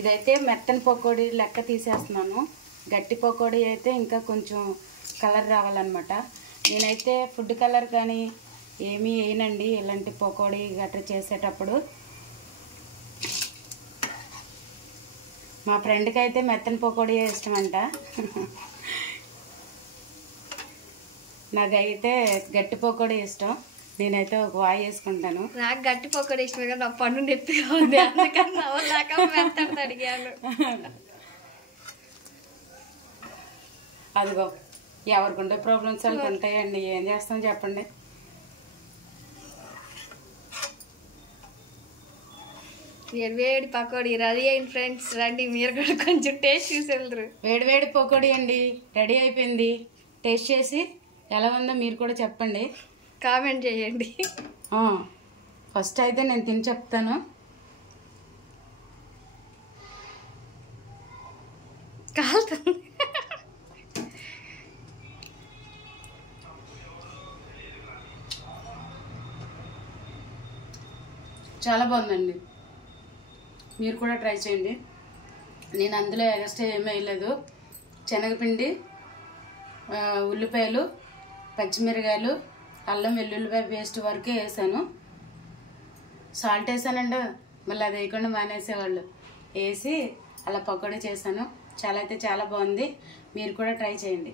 ఇదైతే మెత్తని పకోడీ లెక్క తీసేస్తున్నాను. గట్టి పకోడీ అయితే ఇంకా కొంచెం కలర్ రావాలన్నమాట. నేనైతే ఫుడ్ కలర్ కానీ ఏమీ వేయనండి ఇలాంటి పకోడీ గట్రా చేసేటప్పుడు. మా ఫ్రెండ్కి అయితే మెత్తని పకోడీ ఇష్టమంట. నాకైతే గట్టి పకోడీ ఇష్టం. నేనైతే ఒక వాయి వేసుకుంటాను. నాకు గట్టి పకోడీ ఇష్టమే కదా, నా పన్ను నొప్పిగా ఉంది, అందుకని నవ్వలేక మెత్తడితో అడిగాను. అదిగో ఎవరికుండే ప్రాబ్లమ్స్ వాళ్ళకి ఉంటాయండి, ఏం చేస్తాం చెప్పండి. వేడి పకోడీ రెడీ అయింది ఫ్రెండ్స్, రండి మీరు కూడా కొంచెం టేస్ట్ చూసి వెళ్తారు. వేడి పకోడీ అండి రెడీ అయిపోయింది. టేస్ట్ చేసి ఎలా ఉందో మీరు కూడా చెప్పండి, కామెంట్ చేయండి. ఫస్ట్ అయితే నేను తిని చెప్తాను. కాలుతుంది. చాలా బాగుందండి, మీరు కూడా ట్రై చేయండి. నేను అందులో ఎక్స్ట్రా ఏమీ వేయలేదు. శనగపిండి, ఉల్లిపాయలు, పచ్చిమిరకాయలు, అల్లం వెల్లుల్లిపాయ పేస్ట్ వరకే వేసాను. సాల్ట్ వేసానండి, మళ్ళీ అది వేయకుండా మానేసేవాళ్ళు. వేసి అలా పకోడీ చేశాను. చాలా అయితే చాలా బాగుంది, మీరు కూడా ట్రై చేయండి.